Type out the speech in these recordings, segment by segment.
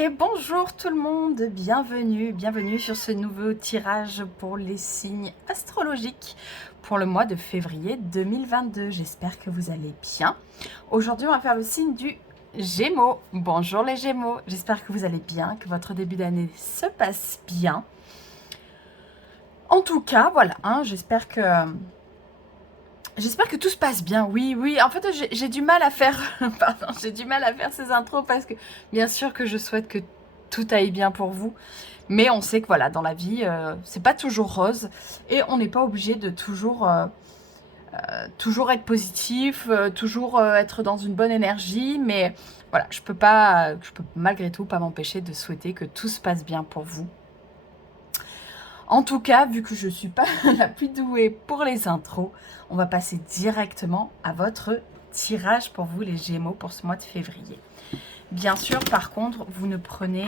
Et bonjour tout le monde, bienvenue sur ce nouveau tirage pour les signes astrologiques pour le mois de février 2022. J'espère que vous allez bien. Aujourd'hui, on va faire le signe du Gémeaux. Bonjour les Gémeaux, j'espère que vous allez bien, que votre début d'année se passe bien. En tout cas, voilà, j'espère que tout se passe bien. Oui. En fait, j'ai du mal à faire, pardon, j'ai du mal à faire ces intros parce que, bien sûr, que je souhaite que tout aille bien pour vous. Mais on sait que voilà, dans la vie, c'est pas toujours rose et on n'est pas obligé de toujours être positif, toujours être dans une bonne énergie. Mais voilà, je peux malgré tout pas m'empêcher de souhaiter que tout se passe bien pour vous. En tout cas, vu que je ne suis pas la plus douée pour les intros, on va passer directement à votre tirage pour vous les Gémeaux pour ce mois de février. Bien sûr, par contre, vous ne prenez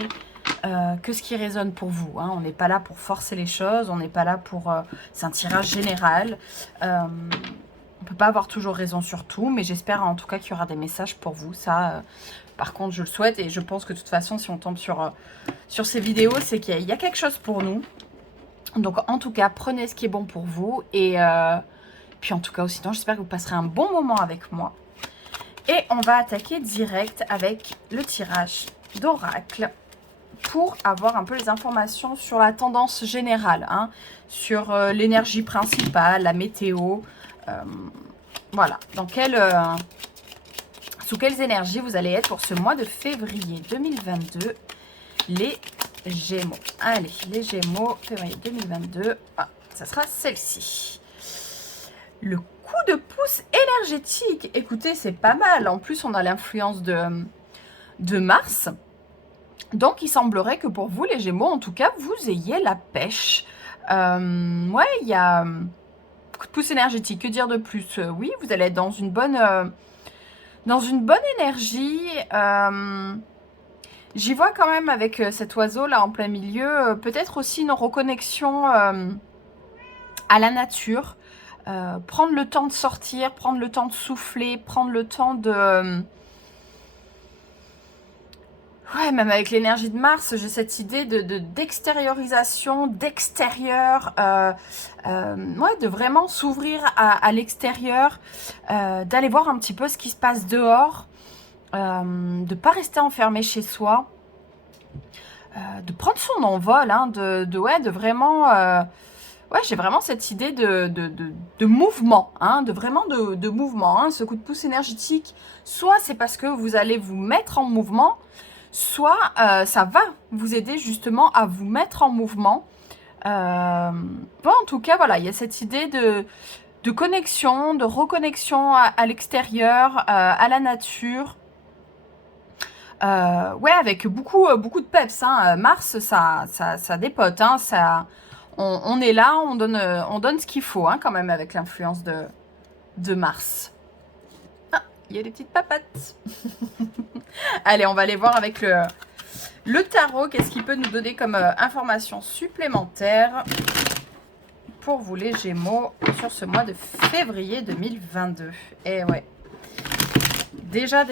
que ce qui résonne pour vous. On n'est pas là pour forcer les choses, on n'est pas là pour... c'est un tirage général. On ne peut pas avoir toujours raison sur tout, mais j'espère en tout cas qu'il y aura des messages pour vous. Ça, par contre, je le souhaite et je pense que de toute façon, si on tombe sur ces vidéos, c'est qu'il y a quelque chose pour nous. Donc en tout cas, prenez ce qui est bon pour vous. Et puis en tout cas, sinon, j'espère que vous passerez un bon moment avec moi. Et on va attaquer direct avec le tirage d'oracle pour avoir un peu les informations sur la tendance générale, sur l'énergie principale, la météo. Voilà, sous quelles énergies vous allez être pour ce mois de février 2022, les Gémeaux. Allez, les Gémeaux, février 2022. Ça sera celle-ci. Le coup de pouce énergétique. Écoutez, c'est pas mal. En plus, on a l'influence de Mars. Donc, il semblerait que pour vous, les Gémeaux, en tout cas, vous ayez la pêche. Ouais, il y a coup de pouce énergétique. Que dire de plus? Oui, vous allez être dans une bonne énergie. J'y vois quand même avec cet oiseau là en plein milieu, peut-être aussi une reconnexion à la nature, prendre le temps de sortir, prendre le temps de souffler, prendre le temps de... Ouais, même avec l'énergie de Mars, j'ai cette idée d'extériorisation, d'extérieur, de vraiment s'ouvrir à l'extérieur, d'aller voir un petit peu ce qui se passe dehors. De ne pas rester enfermé chez soi, de prendre son envol, de vraiment... j'ai vraiment cette idée de mouvement, de mouvement. Ce coup de pouce énergétique, soit c'est parce que vous allez vous mettre en mouvement, soit ça va vous aider justement à vous mettre en mouvement. En tout cas, voilà, il y a cette idée de connexion, de reconnexion à l'extérieur, à la nature. Avec beaucoup de peps. Mars, ça dépote. On est là, on donne ce qu'il faut quand même avec l'influence de Mars. Il y a des petites papates. Allez, on va aller voir avec le tarot. Qu'est-ce qu'il peut nous donner comme information supplémentaire pour vous les Gémeaux sur ce mois de février 2022. Eh ouais. Déjà.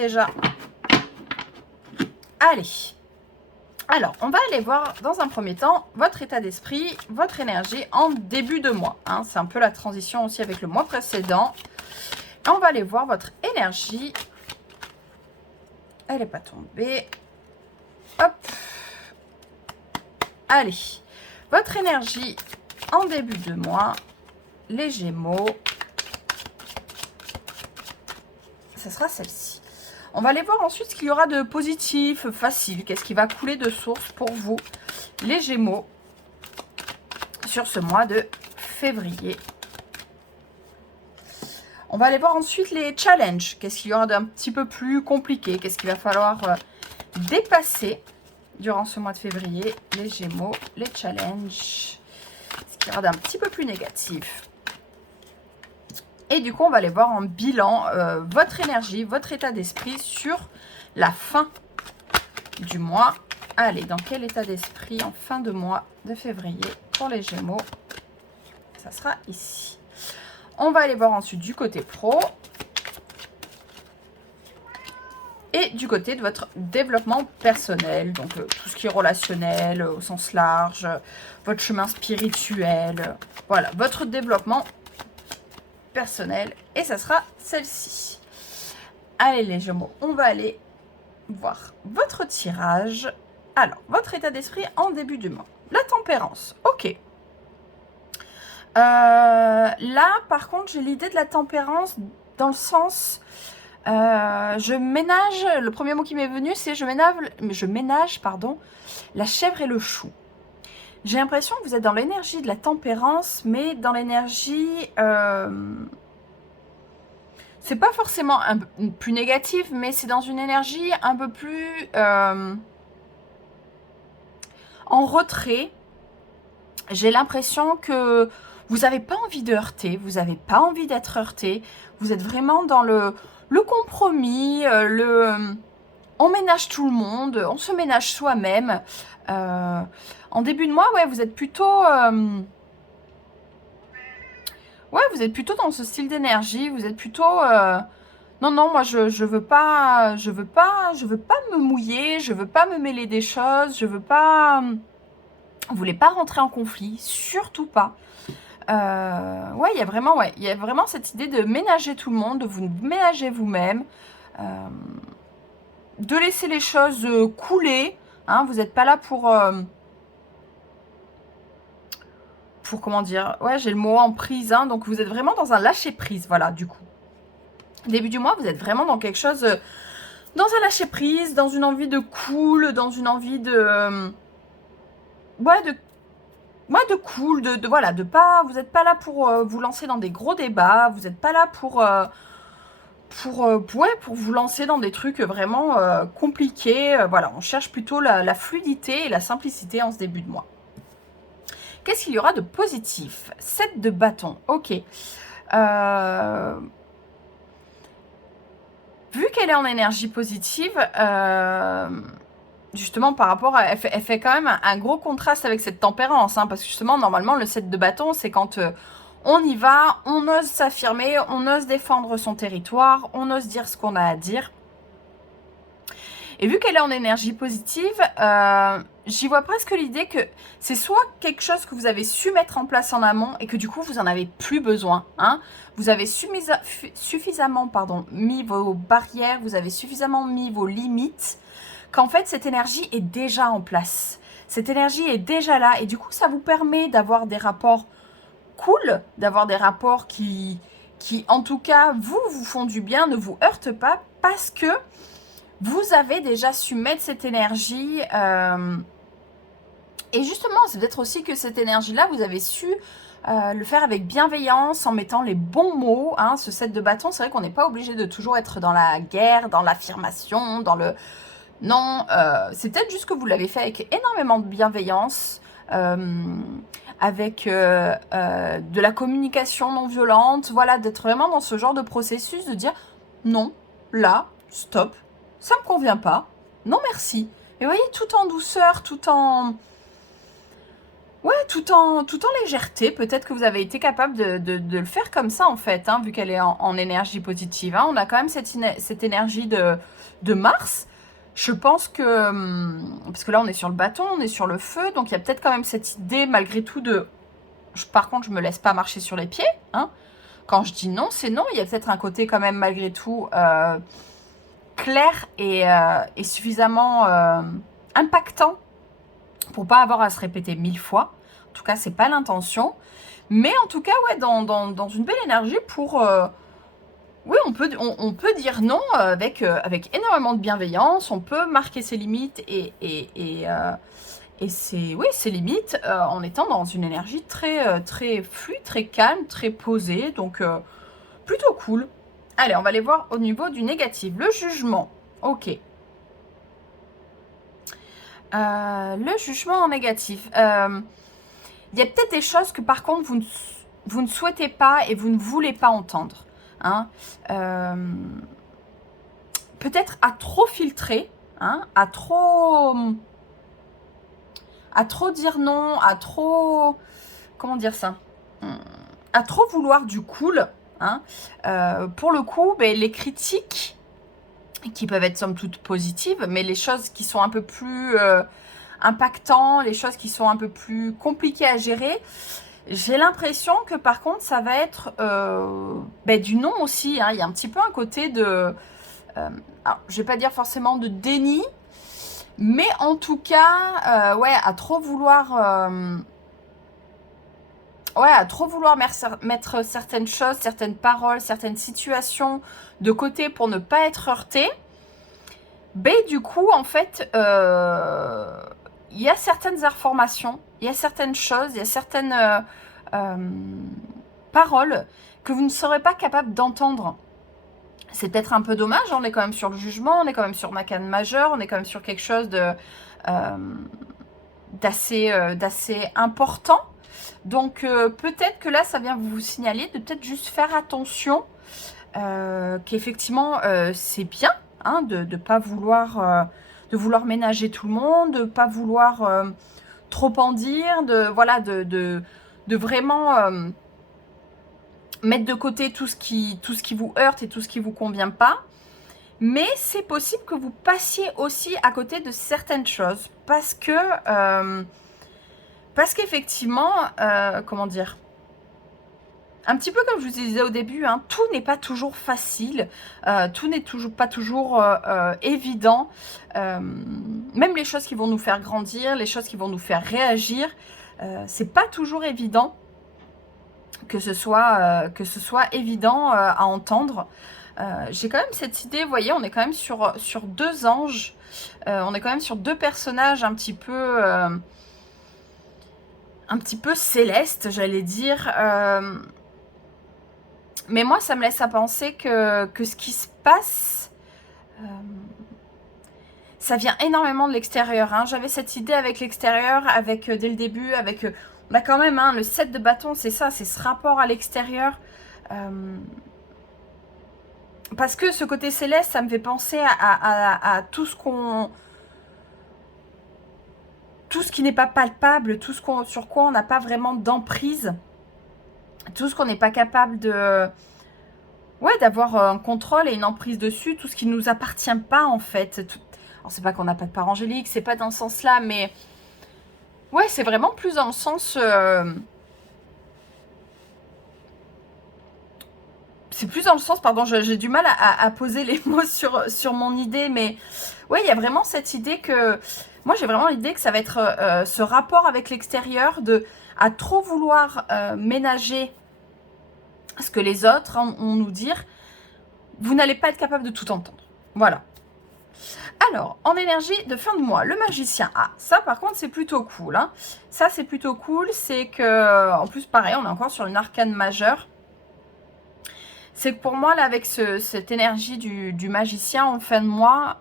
Allez, alors on va aller voir dans un premier temps votre état d'esprit, votre énergie en début de mois. C'est un peu la transition aussi avec le mois précédent. On va aller voir votre énergie. Elle n'est pas tombée. Hop. Allez, votre énergie en début de mois, les Gémeaux. Ce sera celle-ci. On va aller voir ensuite ce qu'il y aura de positif, facile. Qu'est-ce qui va couler de source pour vous, les Gémeaux, sur ce mois de février. On va aller voir ensuite les challenges. Qu'est-ce qu'il y aura d'un petit peu plus compliqué? Qu'est-ce qu'il va falloir dépasser durant ce mois de février, les Gémeaux, les challenges. Ce qu'il y aura d'un petit peu plus négatif. Et du coup, on va aller voir en bilan votre énergie, votre état d'esprit sur la fin du mois. Allez, dans quel état d'esprit en fin de mois de février pour les Gémeaux? Ça sera ici. On va aller voir ensuite du côté pro. Et du côté de votre développement personnel, donc tout ce qui est relationnel au sens large, votre chemin spirituel, voilà, votre développement personnel. Et ça sera celle-ci. Allez les Gémeaux, on va aller voir votre tirage. Alors, votre état d'esprit en début du mois. La tempérance, ok. Là, par contre, j'ai l'idée de la tempérance dans le sens... je ménage, le premier mot qui m'est venu, c'est je ménage, pardon, la chèvre et le chou. J'ai l'impression que vous êtes dans l'énergie de la tempérance, mais dans l'énergie... c'est pas forcément plus négative, mais c'est dans une énergie un peu plus en retrait. J'ai l'impression que vous n'avez pas envie de heurter, vous n'avez pas envie d'être heurté. Vous êtes vraiment dans le compromis, on ménage tout le monde, on se ménage soi-même. En début de mois, ouais, vous êtes plutôt... ouais, vous êtes plutôt dans ce style d'énergie, vous êtes plutôt... non, non, moi, je veux pas me mouiller, je veux pas me mêler des choses, je veux pas... Vous voulez pas rentrer en conflit, surtout pas. Ouais, il y a vraiment cette idée de ménager tout le monde, de vous ménager vous-même, de laisser les choses couler. Hein, vous n'êtes pas là pour comment dire, ouais, j'ai le mot en prise, hein, donc vous êtes vraiment dans un lâcher-prise, voilà, du coup. Début du mois, vous êtes vraiment dans quelque chose, dans un lâcher-prise, dans une envie de cool, dans une envie de... ouais, de cool, voilà, de pas... Vous n'êtes pas là pour vous lancer dans des gros débats, vous n'êtes pas là pour vous lancer dans des trucs vraiment compliqués. Voilà, on cherche plutôt la fluidité et la simplicité en ce début de mois. Qu'est-ce qu'il y aura de positif? 7 de bâton, ok. Vu qu'elle est en énergie positive, justement par rapport à... Elle fait quand même un gros contraste avec cette tempérance, hein, parce que justement, normalement, le 7 de bâton, c'est quand... on y va, on ose s'affirmer, on ose défendre son territoire, on ose dire ce qu'on a à dire. Et vu qu'elle est en énergie positive, j'y vois presque l'idée que c'est soit quelque chose que vous avez su mettre en place en amont et que du coup, vous n'en avez plus besoin. Hein. Vous avez suffisamment mis vos barrières, vous avez suffisamment mis vos limites, qu'en fait, cette énergie est déjà en place. Cette énergie est déjà là et du coup, ça vous permet d'avoir des rapports cool, d'avoir des rapports qui en tout cas vous font du bien, ne vous heurtent pas parce que vous avez déjà su mettre cette énergie et justement c'est peut-être aussi que cette énergie là vous avez su le faire avec bienveillance en mettant les bons mots, hein, ce 7 de bâton, c'est vrai qu'on n'est pas obligé de toujours être dans la guerre, dans l'affirmation, dans le... Non, c'est peut-être juste que vous l'avez fait avec énormément de bienveillance, avec de la communication non violente, voilà, d'être vraiment dans ce genre de processus, de dire non, là, stop, ça me convient pas, non merci. Et vous voyez, tout en douceur, tout en légèreté, peut-être que vous avez été capable de le faire comme ça en fait, hein, vu qu'elle est en énergie positive. Hein. On a quand même cette énergie de Mars. Je pense que, parce que là on est sur le bâton, on est sur le feu, donc il y a peut-être quand même cette idée malgré tout de... Par contre, je me laisse pas marcher sur les pieds. Hein. Quand je dis non, c'est non. Il y a peut-être un côté quand même malgré tout clair et suffisamment impactant pour pas avoir à se répéter 1000 fois. En tout cas, c'est pas l'intention. Mais en tout cas, ouais, dans une belle énergie pour... oui, on peut dire non avec énormément de bienveillance. On peut marquer ses limites et ses limites en étant dans une énergie très fluide, très calme, très posée. Donc, plutôt cool. Allez, on va aller voir au niveau du négatif. Le jugement. Ok. Le jugement en négatif. Il y a peut-être des choses que par contre vous ne souhaitez pas et vous ne voulez pas entendre. Hein. Peut-être à trop filtrer, hein, à trop dire non, à trop... Comment dire ça? À trop vouloir du cool. Hein. Pour le coup, les critiques qui peuvent être somme toute positives, mais les choses qui sont un peu plus impactantes, les choses qui sont un peu plus compliquées à gérer, j'ai l'impression que par contre ça va être du non aussi, hein. Il y a un petit peu un côté de, alors, je vais pas dire forcément de déni, mais en tout cas, ouais, à trop vouloir mettre certaines choses, certaines paroles, certaines situations de côté pour ne pas être heurté, ben du coup, en fait, il y a certaines informations, il y a certaines choses, il y a certaines paroles que vous ne serez pas capable d'entendre. C'est peut-être un peu dommage, on est quand même sur le jugement, on est quand même sur ma canne majeure, on est quand même sur quelque chose de d'assez important. Donc peut-être que là, ça vient vous signaler de peut-être juste faire attention, qu'effectivement, c'est bien hein, de pas vouloir, de vouloir ménager tout le monde, de pas vouloir trop en dire, de vraiment mettre de côté tout ce qui vous heurte et tout ce qui vous convient pas. Mais c'est possible que vous passiez aussi à côté de certaines choses parce qu'effectivement, comment dire, un petit peu comme je vous disais au début, hein, tout n'est pas toujours facile, tout n'est pas toujours évident. Même les choses qui vont nous faire grandir, les choses qui vont nous faire réagir, c'est pas toujours évident que ce soit évident à entendre. J'ai quand même cette idée, vous voyez, on est quand même sur deux anges, on est quand même sur deux personnages un petit peu célestes, j'allais dire. Mais moi, ça me laisse à penser que ce qui se passe, ça vient énormément de l'extérieur. Hein. J'avais cette idée avec l'extérieur, avec dès le début, avec quand même, hein, le 7 de bâton, c'est ça, c'est ce rapport à l'extérieur. Parce que ce côté céleste, ça me fait penser à tout ce qui n'est pas palpable, tout ce sur quoi on n'a pas vraiment d'emprise, tout ce qu'on n'est pas capable d'avoir un contrôle et une emprise dessus, tout ce qui ne nous appartient pas en fait. Alors c'est pas qu'on n'a pas de part angélique, c'est pas dans ce sens-là, mais ouais, c'est vraiment plus dans le sens... C'est plus dans le sens, pardon, j'ai du mal à poser les mots sur mon idée, mais ouais, il y a vraiment cette idée que... Moi, j'ai vraiment l'idée que ça va être ce rapport avec l'extérieur, à trop vouloir ménager ce que les autres ont nous dire, vous n'allez pas être capable de tout entendre. Voilà. Alors, en énergie de fin de mois, le magicien. Ah, ça par contre, c'est plutôt cool. Hein. Ça, c'est plutôt cool. C'est que, en plus, pareil, on est encore sur une arcane majeure. C'est que pour moi, là, avec cette énergie du magicien en fin de mois,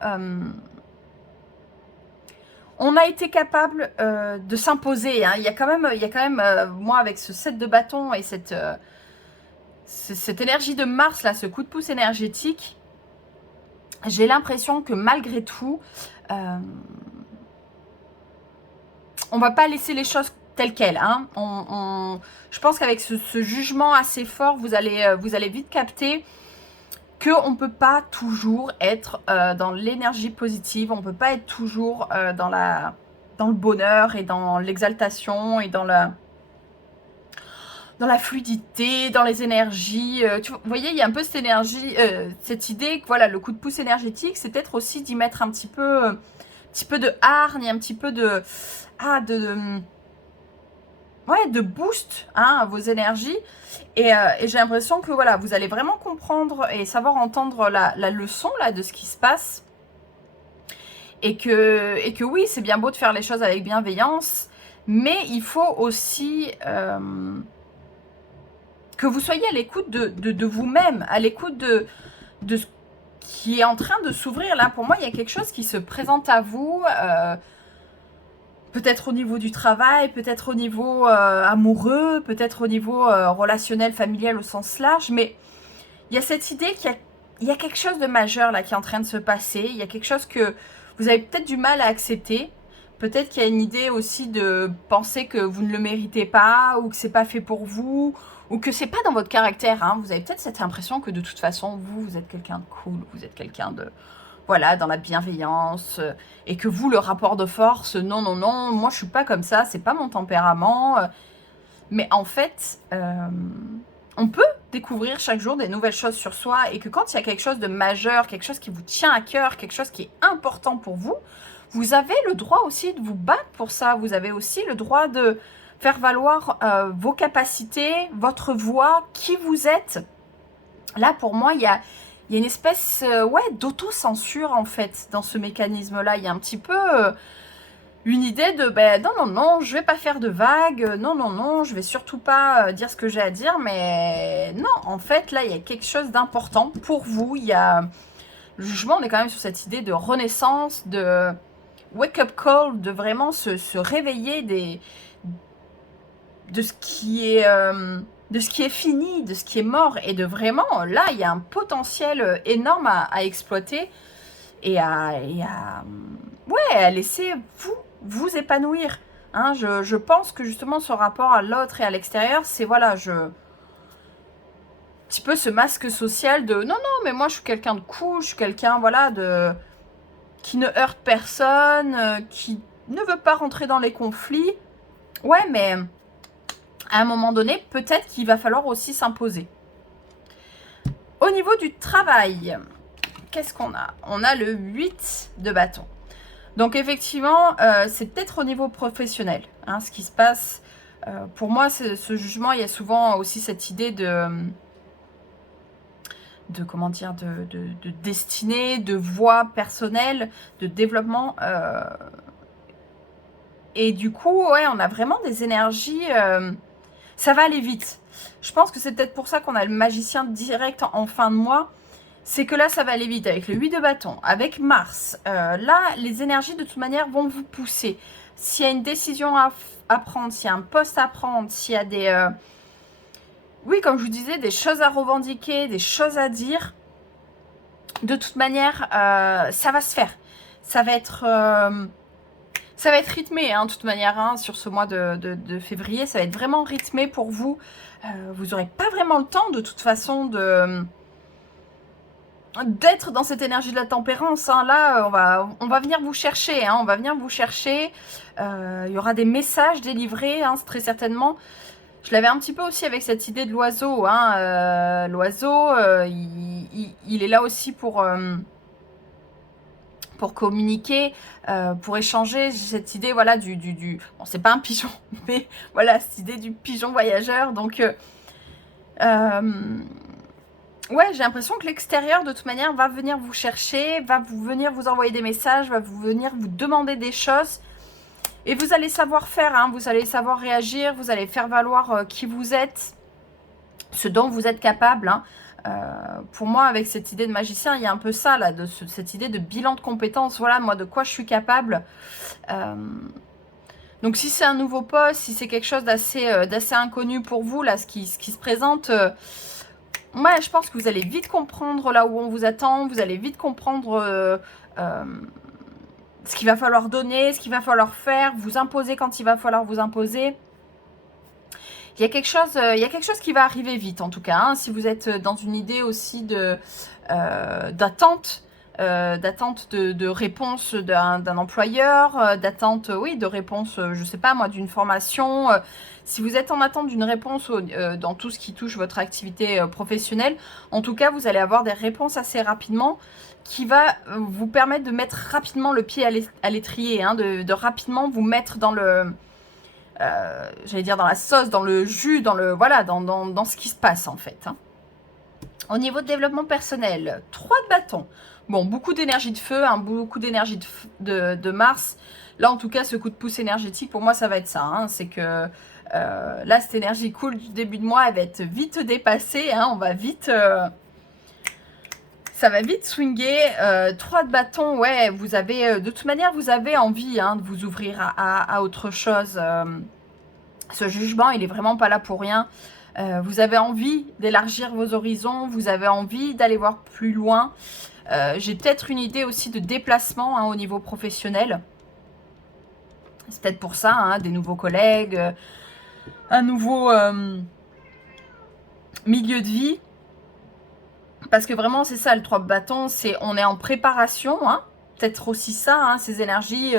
on a été capable de s'imposer. Hein. Il y a quand même moi, avec ce 7 de bâton et cette énergie de Mars, là, ce coup de pouce énergétique, j'ai l'impression que malgré tout, on va pas laisser les choses telles quelles. Hein. Je pense qu'avec ce jugement assez fort, vous allez vite capter qu'on ne peut pas toujours être dans l'énergie positive, on ne peut pas être toujours dans le bonheur et dans l'exaltation et dans la fluidité, dans les énergies. Vous voyez, il y a un peu cette énergie, cette idée que voilà, le coup de pouce énergétique, c'est peut-être aussi d'y mettre un petit peu de hargne, un petit peu de boost hein, à vos énergies. Et j'ai l'impression que voilà, vous allez vraiment comprendre et savoir entendre la leçon là, de ce qui se passe. Et que oui, c'est bien beau de faire les choses avec bienveillance, mais il faut aussi que vous soyez à l'écoute de vous-même, à l'écoute de ce qui est en train de s'ouvrir. Là, pour moi, il y a quelque chose qui se présente à vous, peut-être au niveau du travail, peut-être au niveau amoureux, peut-être au niveau relationnel, familial au sens large, mais il y a cette idée qu'il y a quelque chose de majeur là qui est en train de se passer, il y a quelque chose que vous avez peut-être du mal à accepter, peut-être qu'il y a une idée aussi de penser que vous ne le méritez pas, ou que c'est pas fait pour vous, ou que c'est pas dans votre caractère, hein. Vous avez peut-être cette impression que de toute façon, vous êtes quelqu'un de cool, vous êtes quelqu'un voilà, dans la bienveillance, et que vous, le rapport de force, non, non, non, moi je suis pas comme ça, c'est pas mon tempérament. Mais en fait, on peut découvrir chaque jour des nouvelles choses sur soi, et que quand il y a quelque chose de majeur, quelque chose qui vous tient à cœur, quelque chose qui est important pour vous, vous avez le droit aussi de vous battre pour ça. Vous avez aussi le droit de faire valoir vos capacités, votre voix, qui vous êtes. Là, pour moi, il y a une espèce ouais, d'autocensure, en fait, dans ce mécanisme-là. Il y a un petit peu une idée de, ben, non, non, non, je vais pas faire de vagues, non, non, non, je vais surtout pas dire ce que j'ai à dire, mais non, en fait, là, il y a quelque chose d'important pour vous. Il y a, le jugement, on est quand même sur cette idée de renaissance, de wake-up call, de vraiment se réveiller de ce qui est... de ce qui est fini, de ce qui est mort, et de vraiment, là, il y a un potentiel énorme à exploiter, et ouais, à laisser vous épanouir. Hein, je pense que justement, ce rapport à l'autre et à l'extérieur, c'est, voilà, un petit peu ce masque social de, non, non, mais moi, je suis quelqu'un de cool, je suis quelqu'un, voilà, qui ne heurte personne, qui ne veut pas rentrer dans les conflits. Ouais, mais à un moment donné, peut-être qu'il va falloir aussi s'imposer. Au niveau du travail, qu'est-ce qu'on a? On a le 8 de bâton. Donc effectivement, c'est peut-être au niveau professionnel, hein, ce qui se passe. Pour moi, ce jugement, il y a souvent aussi cette idée de comment dire, de destinée, de voie personnelle, de développement. Et du coup, ouais, on a vraiment des énergies... ça va aller vite. Je pense que c'est peut-être pour ça qu'on a le magicien direct en fin de mois. C'est que là, ça va aller vite avec le 8 de bâton, avec Mars. Là, les énergies, de toute manière, vont vous pousser. S'il y a une décision à prendre, s'il y a un poste à prendre, s'il y a des... oui, comme je vous disais, des choses à revendiquer, des choses à dire, de toute manière, ça va se faire. Ça va être rythmé, hein, de toute manière, hein, sur ce mois de février. Ça va être vraiment rythmé pour vous. Vous n'aurez pas vraiment le temps, de toute façon, d'être dans cette énergie de la tempérance. Hein. Là, on va venir vous chercher. Hein, on va venir vous chercher. Il y aura des messages délivrés, hein, très certainement. Je l'avais un petit peu aussi avec cette idée de l'oiseau. Hein. L'oiseau, il est là aussi pour communiquer, pour échanger. J'ai cette idée, voilà, bon, c'est pas un pigeon, mais voilà, cette idée du pigeon voyageur. Donc, ouais, j'ai l'impression que l'extérieur, de toute manière, va venir vous chercher, va venir vous envoyer des messages, va venir vous demander des choses. Et vous allez savoir faire, hein, vous allez savoir réagir, vous allez faire valoir qui vous êtes, ce dont vous êtes capable. Hein. Pour moi, avec cette idée de magicien, il y a un peu ça, là, cette idée de bilan de compétences. Voilà, moi, de quoi je suis capable. Donc, si c'est un nouveau poste, si c'est quelque chose d'assez inconnu pour vous, là, ce qui se présente... ouais, je pense que vous allez vite comprendre là où on vous attend. Vous allez vite comprendre ce qu'il va falloir donner, ce qu'il va falloir faire, vous imposer quand il va falloir vous imposer. Il y a quelque chose qui va arriver vite, en tout cas. Hein, si vous êtes dans une idée aussi d'attente, de réponse d'un employeur, d'attente, oui, de réponse, je sais pas moi, d'une formation. Si vous êtes en attente d'une réponse dans tout ce qui touche votre activité professionnelle, en tout cas, vous allez avoir des réponses assez rapidement qui va vous permettre de mettre rapidement le pied à l'étrier, hein, de rapidement vous mettre dans le... j'allais dire dans la sauce, dans le jus, voilà, dans ce qui se passe en fait. Hein. Au niveau de développement personnel, 3 de bâton. Bon, beaucoup d'énergie de feu, hein, beaucoup d'énergie de Mars. Là, en tout cas, ce coup de pouce énergétique, pour moi, ça va être ça. Hein, c'est que là, cette énergie cool du début de mois, elle va être vite dépassée. Hein, on va vite... ça va vite swinger. 3 de bâton, ouais, vous avez... de toute manière, vous avez envie, hein, de vous ouvrir à autre chose. Ce jugement, il est vraiment pas là pour rien. Vous avez envie d'élargir vos horizons, vous avez envie d'aller voir plus loin. J'ai peut-être une idée aussi de déplacement, hein, au niveau professionnel. C'est peut-être pour ça, hein, des nouveaux collègues, un nouveau milieu de vie. Parce que vraiment, c'est ça, le 3 de bâton, c'est on est en préparation, hein, peut-être aussi ça, hein, ces énergies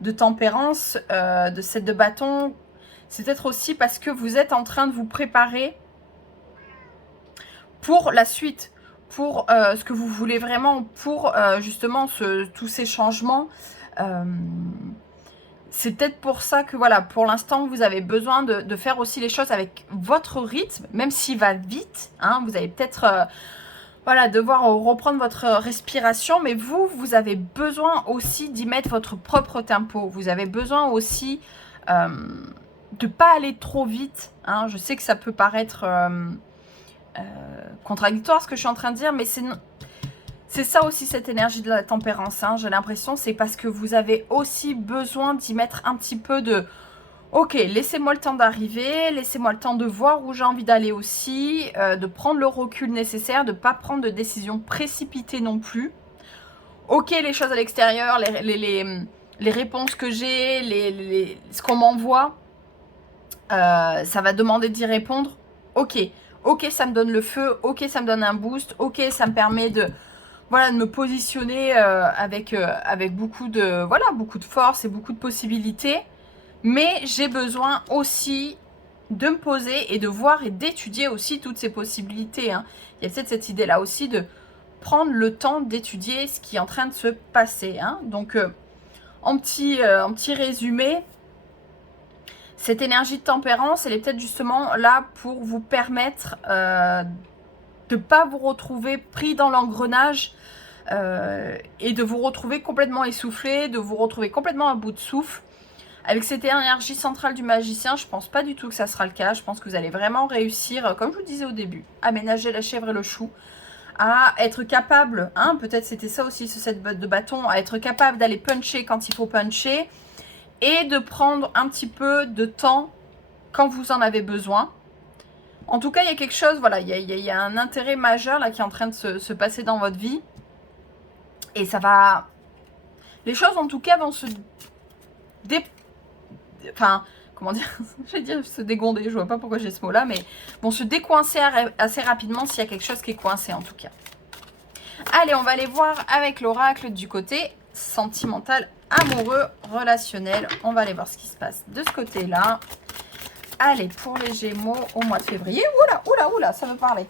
de tempérance, de 7 de bâton, c'est peut-être aussi parce que vous êtes en train de vous préparer pour la suite, pour ce que vous voulez vraiment, pour justement tous ces changements. C'est peut-être pour ça que voilà, pour l'instant, vous avez besoin de faire aussi les choses avec votre rythme, même s'il va vite. Hein, vous allez peut-être voilà, devoir reprendre votre respiration, mais vous avez besoin aussi d'y mettre votre propre tempo. Vous avez besoin aussi de pas aller trop vite. Hein. Je sais que ça peut paraître contradictoire ce que je suis en train de dire, mais c'est ça aussi cette énergie de la tempérance, hein, j'ai l'impression, c'est parce que vous avez aussi besoin d'y mettre un petit peu de ok, laissez-moi le temps d'arriver, laissez-moi le temps de voir où j'ai envie d'aller aussi, de prendre le recul nécessaire, de ne pas prendre de décisions précipitées non plus. Ok, les choses à l'extérieur, les réponses que j'ai, ce qu'on m'envoie, ça va demander d'y répondre. Ok, ça me donne le feu, ok, ça me donne un boost, ok, ça me permet de me positionner avec beaucoup de force et beaucoup de possibilités. Mais j'ai besoin aussi de me poser et de voir et d'étudier aussi toutes ces possibilités. Hein. Il y a peut-être cette idée-là aussi de prendre le temps d'étudier ce qui est en train de se passer. Hein. Donc, en petit résumé, cette énergie de tempérance, elle est peut-être justement là pour vous permettre de ne pas vous retrouver pris dans l'engrenage et de vous retrouver complètement essoufflé, de vous retrouver complètement à bout de souffle. Avec cette énergie centrale du magicien, je pense pas du tout que ça sera le cas. Je pense que vous allez vraiment réussir, comme je vous disais au début, à ménager la chèvre et le chou, à être capable, hein, peut-être c'était ça aussi ce set de bâton, à être capable d'aller puncher quand il faut puncher et de prendre un petit peu de temps quand vous en avez besoin. En tout cas, il y a quelque chose, voilà, il y a un intérêt majeur là qui est en train de se passer dans votre vie. Et ça va... Les choses, en tout cas, vont se... Enfin, comment dire, je vais dire se dégonder, je vois pas pourquoi j'ai ce mot-là, mais vont se décoincer assez rapidement s'il y a quelque chose qui est coincé en tout cas. Allez, on va aller voir avec l'oracle du côté sentimental, amoureux, relationnel. On va aller voir ce qui se passe de ce côté-là. Allez, pour les Gémeaux au mois de février. Oula, ça veut parler.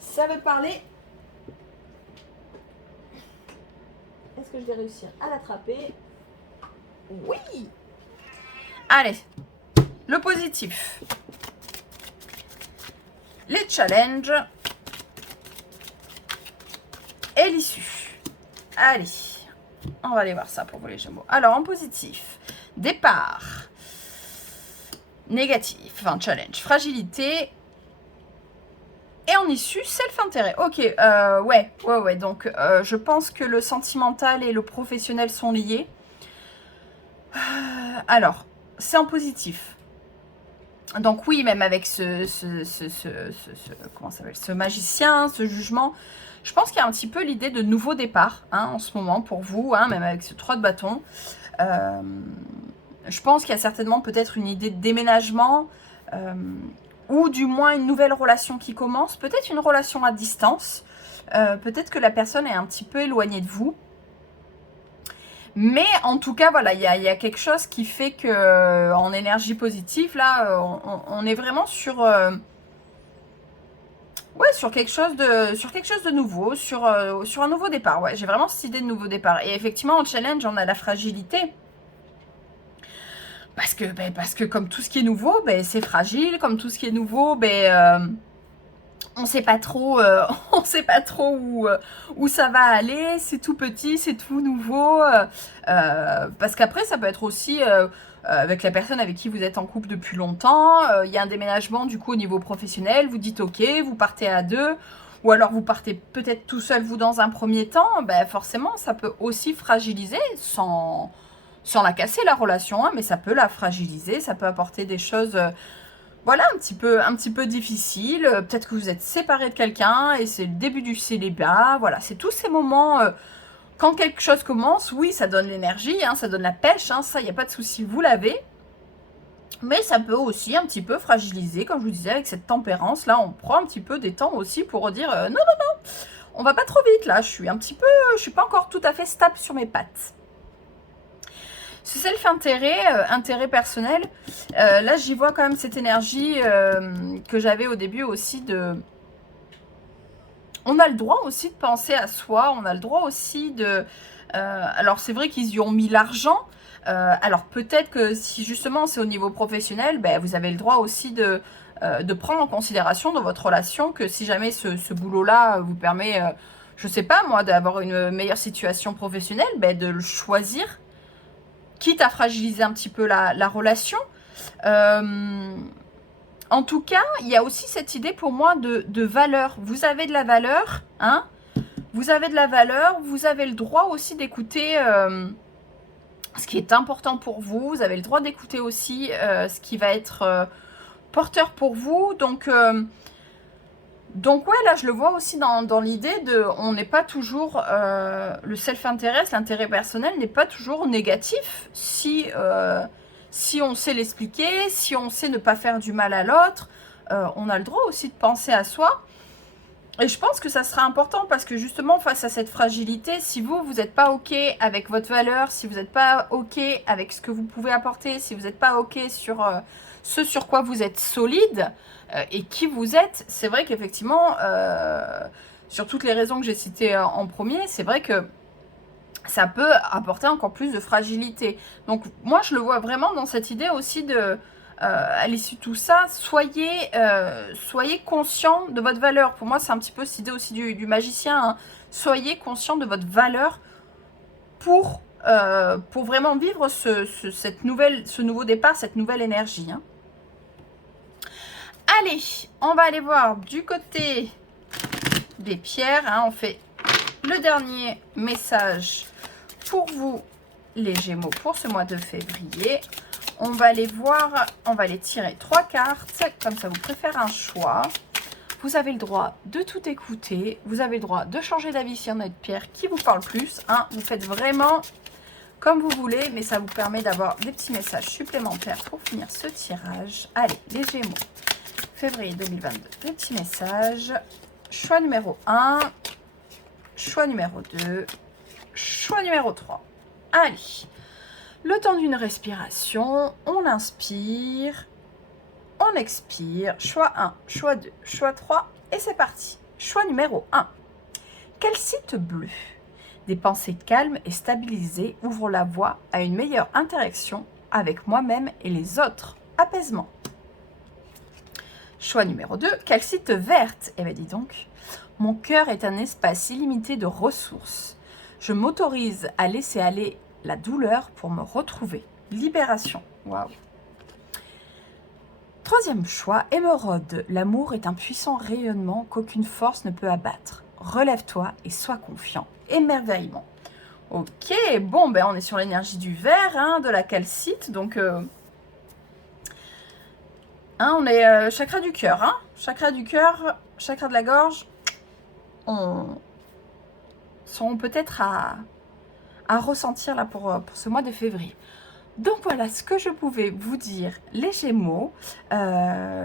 Ça veut parler. Est-ce que je vais réussir à l'attraper? Oui! Allez, le positif, les challenges et l'issue. Allez, on va aller voir ça pour vous les Gémeaux. Alors, en positif, départ, négatif, enfin challenge, fragilité et en issue, self-intérêt. Ok, ouais, donc je pense que le sentimental et le professionnel sont liés. Alors, c'est en positif. Donc oui, même avec comment ça s'appelle, ce magicien, ce jugement, je pense qu'il y a un petit peu l'idée de nouveau départ hein, en ce moment pour vous, hein, même avec ce 3 de bâton. Je pense qu'il y a certainement peut-être une idée de déménagement ou du moins une nouvelle relation qui commence, peut-être une relation à distance, peut-être que la personne est un petit peu éloignée de vous. Mais en tout cas, voilà, il y a quelque chose qui fait que en énergie positive, là, on est vraiment sur, sur quelque chose de nouveau, sur un nouveau départ. Ouais, j'ai vraiment cette idée de nouveau départ. Et effectivement, en challenge, on a la fragilité. Parce que comme tout ce qui est nouveau, c'est fragile. Comme tout ce qui est nouveau, on sait pas trop, où ça va aller. C'est tout petit, c'est tout nouveau. Parce qu'après, ça peut être aussi avec la personne avec qui vous êtes en couple depuis longtemps. Il y a un déménagement du coup au niveau professionnel. Vous dites ok, vous partez à deux. Ou alors vous partez peut-être tout seul vous dans un premier temps. Forcément, ça peut aussi fragiliser sans la casser la relation. Hein, mais ça peut la fragiliser. Ça peut apporter des choses... voilà, un petit peu difficile. Peut-être que vous êtes séparé de quelqu'un et c'est le début du célibat. Voilà, c'est tous ces moments, quand quelque chose commence, oui, ça donne l'énergie, hein, ça donne la pêche, hein, ça, il n'y a pas de souci, vous l'avez. Mais ça peut aussi un petit peu fragiliser, comme je vous disais, avec cette tempérance. Là, on prend un petit peu des temps aussi pour dire non, non, non, on va pas trop vite là. Je suis pas encore tout à fait stable sur mes pattes. Ce self-intérêt, intérêt personnel, là j'y vois quand même cette énergie que j'avais au début aussi de... On a le droit aussi de penser à soi, on a le droit aussi de... alors c'est vrai qu'ils y ont mis l'argent, alors peut-être que si justement c'est au niveau professionnel, ben, vous avez le droit aussi de prendre en considération dans votre relation que si jamais ce boulot-là vous permet, je sais pas moi, d'avoir une meilleure situation professionnelle, ben, de le choisir, quitte à fragiliser un petit peu la relation. En tout cas, il y a aussi cette idée pour moi de valeur. Vous avez de la valeur, hein? Vous avez de la valeur, vous avez le droit aussi d'écouter ce qui est important pour vous. Vous avez le droit d'écouter aussi ce qui va être porteur pour vous. Donc ouais, là, je le vois aussi dans l'idée de... On n'est pas toujours... le self-intérêt, l'intérêt personnel n'est pas toujours négatif si on sait l'expliquer, si on sait ne pas faire du mal à l'autre. On a le droit aussi de penser à soi. Et je pense que ça sera important parce que justement, face à cette fragilité, si vous n'êtes pas OK avec votre valeur, si vous n'êtes pas OK avec ce que vous pouvez apporter, si vous n'êtes pas OK sur ce sur quoi vous êtes solide et qui vous êtes, c'est vrai qu'effectivement, sur toutes les raisons que j'ai citées en premier, c'est vrai que ça peut apporter encore plus de fragilité. Donc moi, je le vois vraiment dans cette idée aussi de... à l'issue de tout ça, soyez conscient de votre valeur. Pour moi, c'est un petit peu cette idée aussi du magicien. Hein. Soyez conscient de votre valeur pour vraiment vivre ce nouveau départ, cette nouvelle énergie. Hein. Allez, on va aller voir du côté des pierres. Hein. On fait le dernier message pour vous, les Gémeaux, pour ce mois de février. On va aller voir, on va aller tirer 3 cartes, comme ça vous pouvez faire un choix. Vous avez le droit de tout écouter, vous avez le droit de changer d'avis sur notre pierre qui vous parle plus. Hein. Vous faites vraiment comme vous voulez, mais ça vous permet d'avoir des petits messages supplémentaires pour finir ce tirage. Allez, les Gémeaux, février 2022, des petits messages. Choix numéro 1, choix numéro 2, choix numéro 3. Allez, le temps d'une respiration, on inspire, on expire. Choix 1, choix 2, choix 3 et c'est parti. Choix numéro 1. Calcite bleu. Des pensées calmes et stabilisées ouvrent la voie à une meilleure interaction avec moi-même et les autres. Apaisement. Choix numéro 2. Calcite verte. Eh bien dis donc. Mon cœur est un espace illimité de ressources. Je m'autorise à laisser aller la douleur pour me retrouver. Libération. Waouh. Troisième choix, émeraude. L'amour est un puissant rayonnement qu'aucune force ne peut abattre. Relève-toi et sois confiant. Émerveillement. Ok, bon, ben on est sur l'énergie du verre, hein, de la calcite. Donc, hein, on est chakra du cœur. Hein, chakra du cœur, chakra de la gorge. On sont peut-être à ressentir là pour ce mois de février. Donc voilà ce que je pouvais vous dire, les Gémeaux.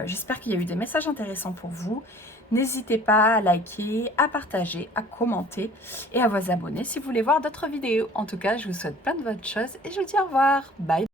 J'espère qu'il y a eu des messages intéressants pour vous. N'hésitez pas à liker, à partager, à commenter et à vous abonner si vous voulez voir d'autres vidéos. En tout cas, je vous souhaite plein de bonnes choses et je vous dis au revoir. Bye.